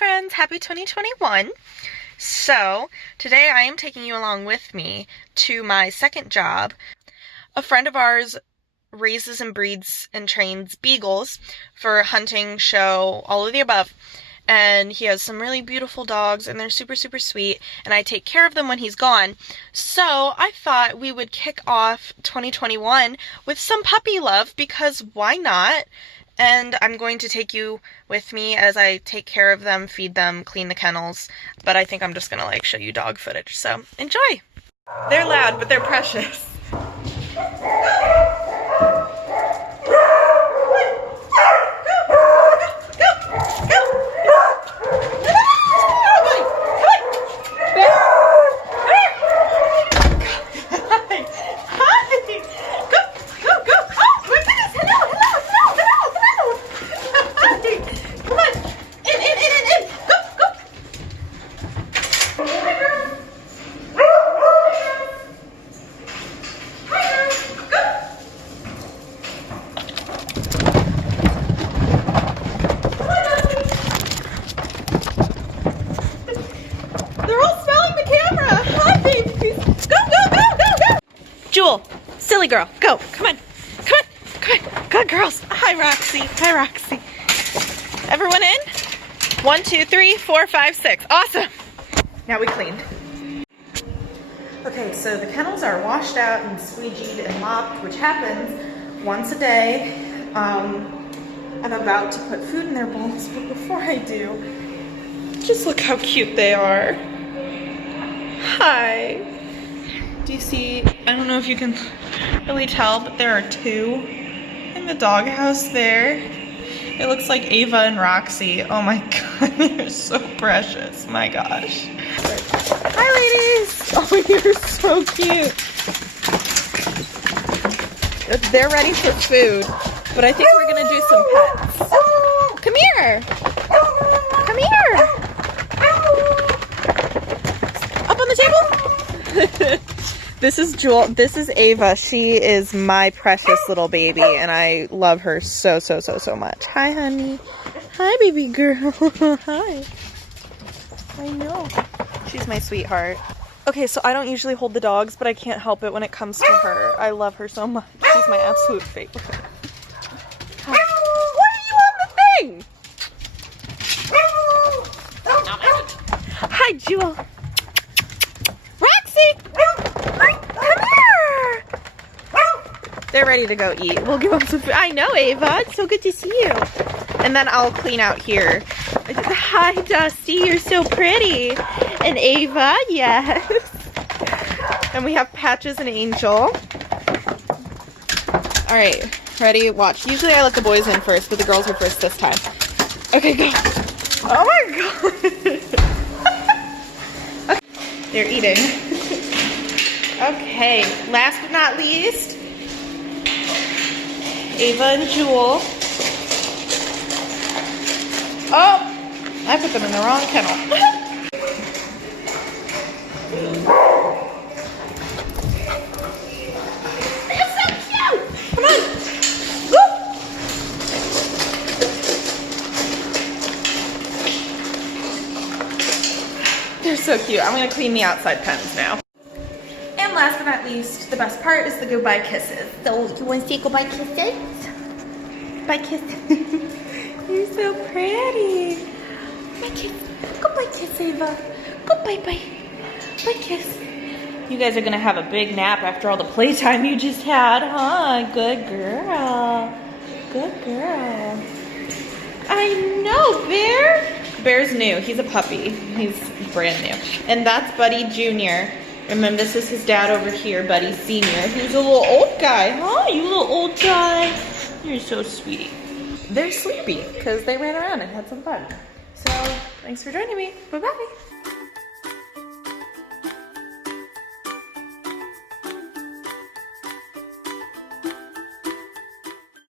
friends, happy 2021. So today I am taking you along with me to my second job. A friend of ours raises and breeds and trains beagles for hunting, show, all of the above. And he has some really beautiful dogs and they're super sweet, and I take care of them when he's gone. So I thought we would kick off 2021 with some puppy love, because why not? And I'm going to take you with me as I take care of them, feed them, clean the kennels, but I think I'm just gonna show you dog footage, so enjoy! They're loud, but they're precious. Jewel, silly girl, go, come on, good girls. Hi Roxy, Everyone in? 1, 2, 3, 4, 5, 6, awesome. Now we cleaned. Okay, so the kennels are washed out and squeegeed and mopped, which happens once a day. I'm about to put food in their bowls, but before I do, just look how cute they are. Hi. Do you see, I don't know if you can really tell, but there are two in the doghouse there. It looks like Ava and Roxy. Oh my god, they're so precious. My gosh. Hi ladies! Oh, you're so cute. They're ready for food, but I think we're gonna do some pets. Come here! Come here! Up on the table? This is Jewel. This is Ava. She is my precious little baby, and I love her so much. Hi, honey. Hi, baby girl. Hi. I know. She's my sweetheart. Okay, so I don't usually hold the dogs, but I can't help it when it comes to her. I love her so much. She's my absolute favorite. Hi. Why are you on the thing? Hi, Jewel. They're ready to go eat. We'll give them some food. I know, Ava. It's so good to see you. And then I'll clean out here. Hi, Dusty. You're so pretty. And Ava, yes. And we have Patches and Angel. All right, ready? Watch. Usually I let the boys in first, but the girls are first this time. Okay, go. Oh my god. Okay. They're eating. Okay, last but not least, Ava and Jewel. Oh, I put them in the wrong kennel. They're so cute! Come on! Woo! They're so cute. I'm gonna clean the outside pens now. And last but not least, the best part is the goodbye kisses. So, you want to say goodbye kisses? Bye kisses. You're so pretty. Bye kiss. Goodbye kiss, Ava. Goodbye, bye. Bye kiss. You guys are going to have a big nap after all the playtime you just had, huh? Good girl. Good girl. I know, Bear. Bear's new. He's a puppy. He's brand new. And that's Buddy Jr. Remember, this is his dad over here, Buddy Senior. He's a little old guy, huh? You little old guy. You're so sweet. They're sleepy because they ran around and had some fun. So, thanks for joining me. Bye-bye.